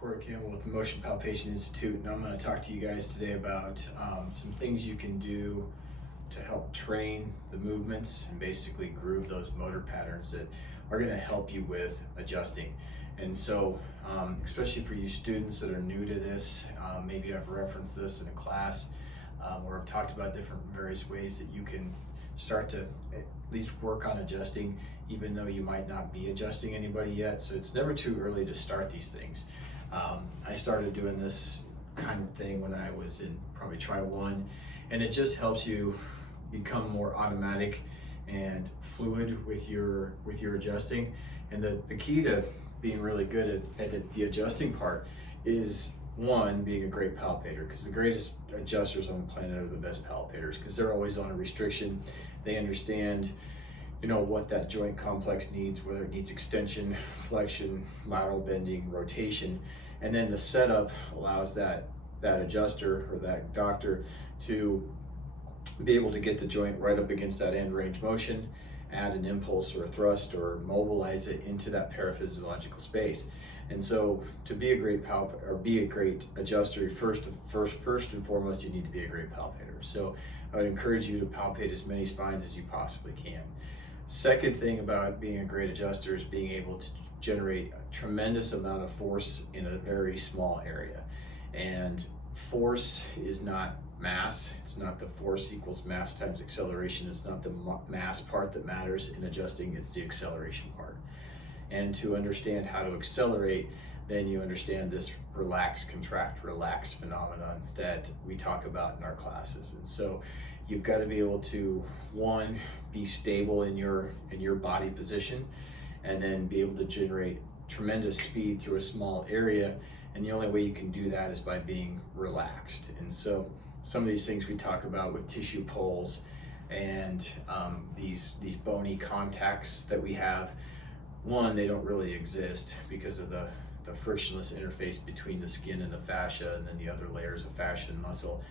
Campbell with the Motion Palpation Institute, and I'm going to talk to you guys today about some things you can do to help train the movements and basically groove those motor patterns that are going to help you with adjusting. And so, especially for you students that are new to this, maybe I've referenced this in a class where I've talked about different various ways that you can start to at least work on adjusting, even though you might not be adjusting anybody yet. So it's never too early to start these things. I started doing this kind of thing when I was in probably try one, and it just helps you become more automatic and fluid with your adjusting. And the key to being really good at the adjusting part is, one, being a great palpator, because the greatest adjusters on the planet are the best palpators, because they're always on a restriction. They understand, what that joint complex needs, whether it needs extension, flexion, lateral bending, rotation. And then the setup allows that adjuster or that doctor to be able to get the joint right up against that end range motion, add an impulse or a thrust, or mobilize it into that paraphysiological space. And so to be a great be a great adjuster, first and foremost, you need to be a great palpator. So I would encourage you to palpate as many spines as you possibly can. Second thing about being a great adjuster is being able to generate a tremendous amount of force in a very small area. And force is not mass. It's not the force equals mass times acceleration. It's not the mass part that matters in adjusting, it's the acceleration part. And to understand how to accelerate, then you understand this relax, contract, relax phenomenon that we talk about in our classes. And so you've got to be able to, one, be stable in your body position, and then be able to generate tremendous speed through a small area. And the only way you can do that is by being relaxed. And so some of these things we talk about with tissue pulls and these bony contacts that we have, one, they don't really exist because of the frictionless interface between the skin and the fascia, and then the other layers of fascia and muscle.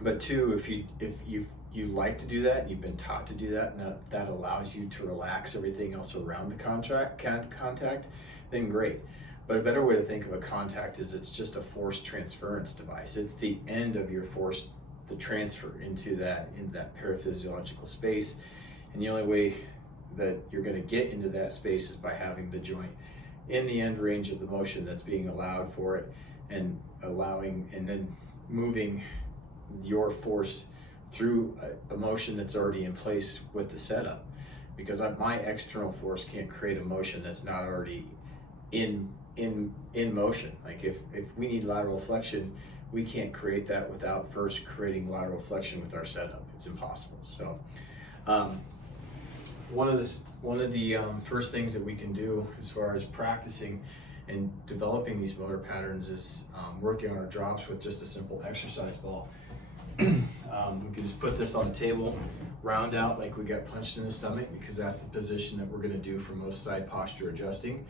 But two, if you like to do that and you've been taught to do that, and that allows you to relax everything else around the contact, then great. But a better way to think of a contact is it's just a force transference device. It's the end of your force to transfer into that paraphysiological space. And the only way that you're going to get into that space is by having the joint in the end range of the motion that's being allowed for it, and then moving your force through a motion that's already in place with the setup. Because my external force can't create a motion that's not already in motion. Like if we need lateral flexion, we can't create that without first creating lateral flexion with our setup. It's impossible. So one of the first things that we can do as far as practicing and developing these motor patterns is working on our drops with just a simple exercise ball. We can just put this on the table, round out like we got punched in the stomach, because that's the position that we're going to do for most side posture adjusting.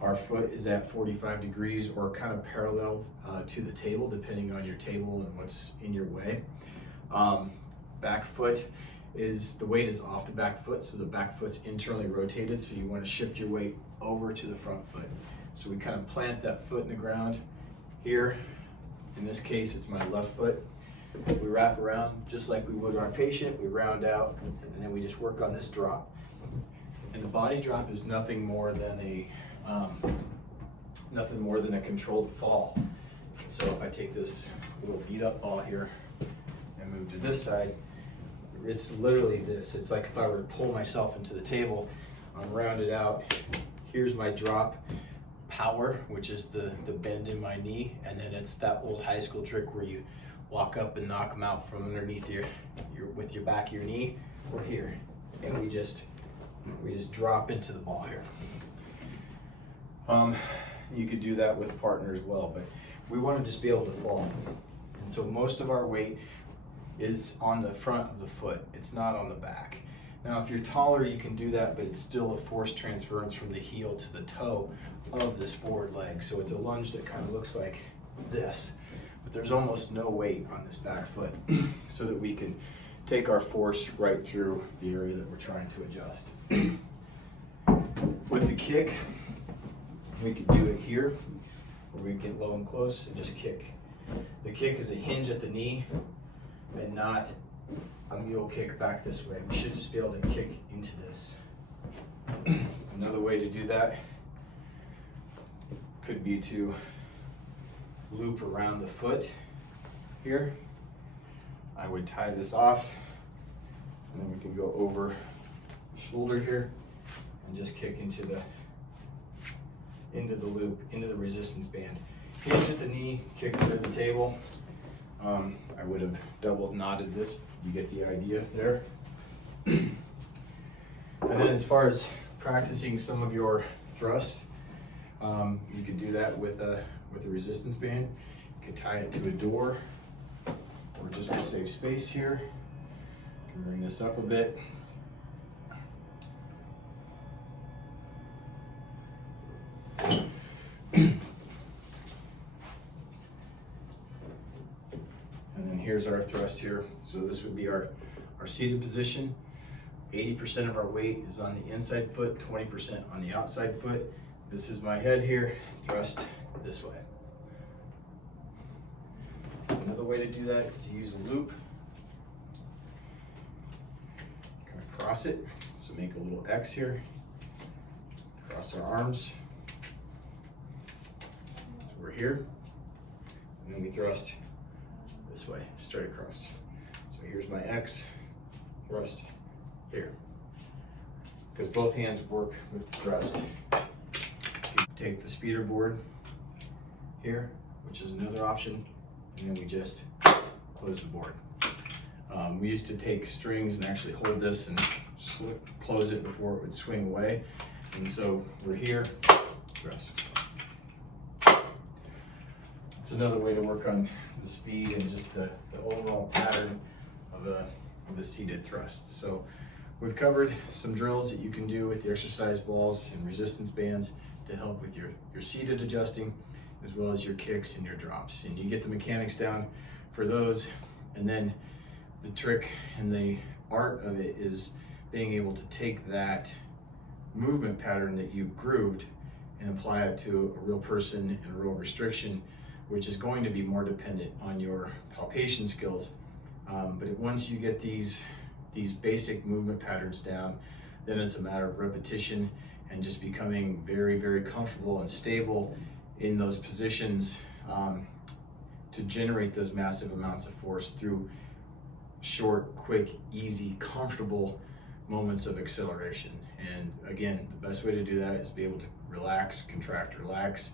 Our foot is at 45 degrees or kind of parallel to the table, depending on your table and what's in your way. Back foot the weight is off the back foot, so the back foot's internally rotated, so you want to shift your weight over to the front foot. So we kind of plant that foot in the ground here. In this case, it's my left foot. We wrap around just like we would our patient, we round out, and then we just work on this drop. And the body drop is nothing more than a controlled fall. So if I take this little beat up ball here and move to this side, it's literally this. It's like if I were to pull myself into the table, I'm rounded out. Here's my drop power, which is the bend in my knee, and then it's that old high school trick where you walk up and knock them out from underneath with your back of your knee, or here, and we just drop into the ball here. You could do that with a partner as well, but we want to just be able to fall. And so most of our weight is on the front of the foot. It's not on the back. Now, if you're taller, you can do that, but it's still a force transference from the heel to the toe of this forward leg. So it's a lunge that kind of looks like this, but there's almost no weight on this back foot so that we can take our force right through the area that we're trying to adjust. With the kick, We could do it here, where we get low and close and just kick. The kick is a hinge at the knee and not a mule kick back this way. We should just be able to kick into this. Another way to do that could be to loop around the foot here. I would tie this off, and then we can go over the shoulder here and just kick into the loop, into the resistance band. Hinge at the knee, kick under the table. I would have double knotted this. You get the idea there. And then as far as practicing some of your thrusts, you could do that with a resistance band. You could tie it to a door, or just to save space here. You can bring this up a bit. And then here's our thrust here. So this would be our seated position. 80% of our weight is on the inside foot, 20% on the outside foot. This is my head here, thrust this way. Another way to do that is to use a loop. Kind of cross it, so make a little X here. Cross our arms. So we're here, and then we thrust this way, straight across. So here's my X, thrust here. Because both hands work with the thrust. You take the speeder board here, which is another option, and then we just close the board. We used to take strings and actually hold this and close it before it would swing away. And so we're here, thrust. It's another way to work on the speed and just the overall pattern of a seated thrust. So we've covered some drills that you can do with the exercise balls and resistance bands to help with your seated adjusting, as well as your kicks and your drops. And you get the mechanics down for those, and then the trick and the art of it is being able to take that movement pattern that you've grooved and apply it to a real person and a real restriction, which is going to be more dependent on your palpation skills. But once you get these basic movement patterns down, then it's a matter of repetition and just becoming very, very comfortable and stable in those positions to generate those massive amounts of force through short, quick, easy, comfortable moments of acceleration. And again, the best way to do that is be able to relax, contract, relax,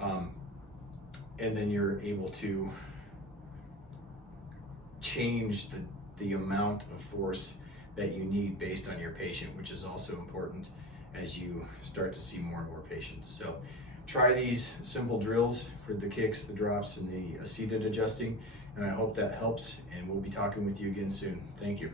and then you're able to change the amount of force that you need based on your patient, which is also important as you start to see more and more patients. So try these simple drills for the kicks, the drops, and the seated adjusting, and I hope that helps, and we'll be talking with you again soon. Thank you.